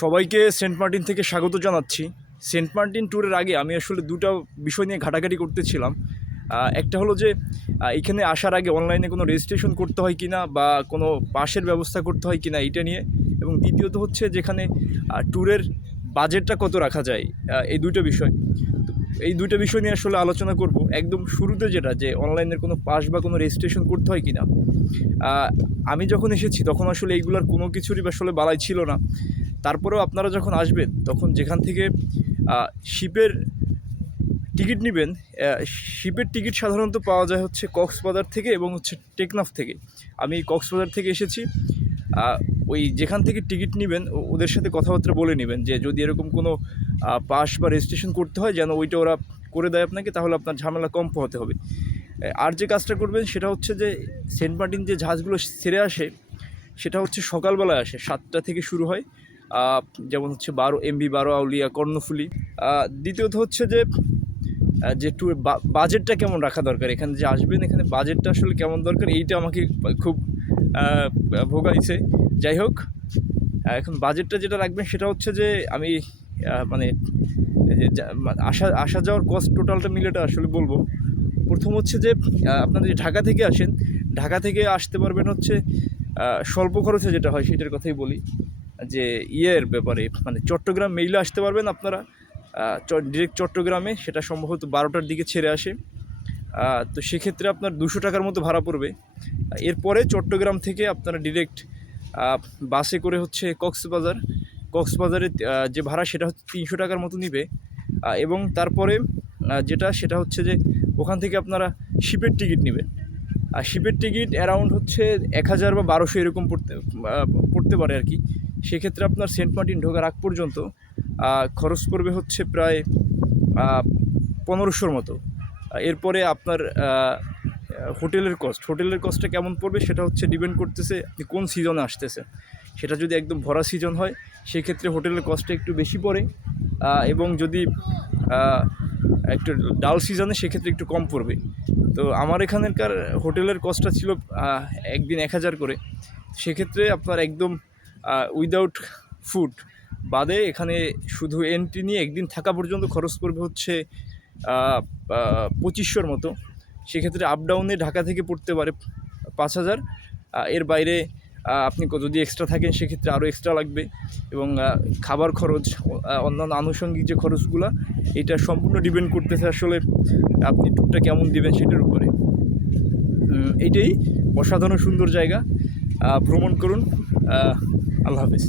সবাইকে Saint Martin থেকে স্বাগত জানাচ্ছি। সেন্ট মার্টিন ট্যুরের আগে আমি আসলে দুটো বিষয় নিয়ে ঘাটাঘাটি করতেছিলাম। একটা হলো যে এখানে আসার আগে অনলাইনে কোনো রেজিস্ট্রেশন করতে হয় কি না বা কোনো পাসের ব্যবস্থা করতে হয় কি না এটা নিয়ে, এবং দ্বিতীয়ত হচ্ছে যেখানে ট্যুরের বাজেটটা কত রাখা যায়, এই দুটো বিষয়। তো এই দুটো বিষয় নিয়ে আসলে আলোচনা করব। একদম শুরুতে যেটা, যে অনলাইনের কোনো পাস বা কোনো রেজিস্ট্রেশন করতে হয় কি না। আমি যখন এসেছি তখন আসলে এইগুলোর কোনো কিছুরই আসলে বালাই ছিল না। তারপরেও আপনারা যখন আসবেন তখন যেখান থেকে শিপের টিকিট নেবেন, শিপের টিকিট সাধারণত পাওয়া যায় হচ্ছে কক্সবাজার থেকে এবং হচ্ছে টেকনাফ থেকে। আমি কক্সবাজার থেকে এসেছি। ওই যেখান থেকে টিকিট নেবেন ওদের সাথে কথাবার্তা বলে নেবেন যে যদি এরকম কোনো পাস বা রেজিস্ট্রেশন করতে হয় যেন ওইটা ওরা করে দেয় আপনাকে, তাহলে আপনার ঝামেলা কম পোহাতে হবে। আর যে কাজটা করবেন সেটা হচ্ছে যে সেন্ট মার্টিন যে জাহাজগুলো ছেড়ে আসে সেটা হচ্ছে সকালবেলায় আসে, 7টা থেকে শুরু হয়। যেমন হচ্ছে 12 MV, 12 আউলিয়া, কর্ণফুলি। দ্বিতীয়ত হচ্ছে যে যে ট্যুর বাজেটটা কেমন রাখা দরকার, এখানে যে আসবেন এখানে বাজেটটা আসলে কেমন দরকার এইটা আমাকে খুব ভোগাইছে। যাই হোক, এখন বাজেটটা যেটা রাখবেন সেটা হচ্ছে যে আমি মানে আসা আসা যাওয়ার কস্ট টোটালটা মিলেটা আসলে বলবো। প্রথম হচ্ছে যে আপনারা যে ঢাকা থেকে আসেন, ঢাকা থেকে আসতে পারবেন হচ্ছে স্বল্প খরচে যেটা হয় সেটার কথাই বলি। যে ইয়ের ব্যাপারে মানে চট্টগ্রাম মেইলে আসতে পারবেন আপনারা, ডিরেক্ট চট্টগ্রামে, সেটা সম্ভবত 12টার দিকে ছেড়ে আসে। তো সেক্ষেত্রে আপনার 200 টাকার মতো ভাড়া পড়বে। এরপরে চট্টগ্রাম থেকে আপনারা ডিরেক্ট বাসে করে হচ্ছে কক্সবাজারে যে ভাড়া সেটা হচ্ছে 300 টাকার মতো নিবে। এবং তারপরে যেটা সেটা হচ্ছে যে ওখান থেকে আপনারা শিপের টিকিট নেবেন। আর শিপের টিকিট অ্যারাউন্ড হচ্ছে 1000 বা 1200 এরকম পড়তে পারে আর কি। সেক্ষেত্রে আপনার সেন্ট মার্টিন ঢোকার আগ পর্যন্ত খরচ পড়বে হচ্ছে প্রায় 1500-র মতো। এরপরে আপনার হোটেলের কস্টটা কেমন পড়বে সেটা হচ্ছে ডিপেন্ড করতেছে আপনি কোন সিজনে আসতেছেন। সেটা যদি একদম ভরা সিজন হয় সেক্ষেত্রে হোটেলের কস্টটা একটু বেশি পড়ে, এবং যদি একটু ডাল সিজনে সেক্ষেত্রে একটু কম পড়বে। তো আমার এখানকার হোটেলের কস্টটা ছিল একদিন 1000 করে। সেক্ষেত্রে আপনার একদম উইদাউট ফুড বাদে এখানে শুধু এন্ট্রি নিয়ে একদিন থাকা পর্যন্ত খরচ পড়বে হচ্ছে 2500-র মতো। সেক্ষেত্রে আপ ডাউনে ঢাকা থেকে পড়তে পারে 5000। এর বাইরে আপনি যদি এক্সট্রা থাকেন সেক্ষেত্রে আরও এক্সট্রা লাগবে। এবং খাবার খরচ, অন্যান্য আনুষঙ্গিক যে খরচগুলো, এটা সম্পূর্ণ ডিপেন্ড করতেছে আসলে আপনি ট্যুরটা কেমন দিবেন সেটার উপরে। এইটাই অসাধারণ সুন্দর জায়গা, ভ্রমণ করুন। আল্লাহ হাফেজ।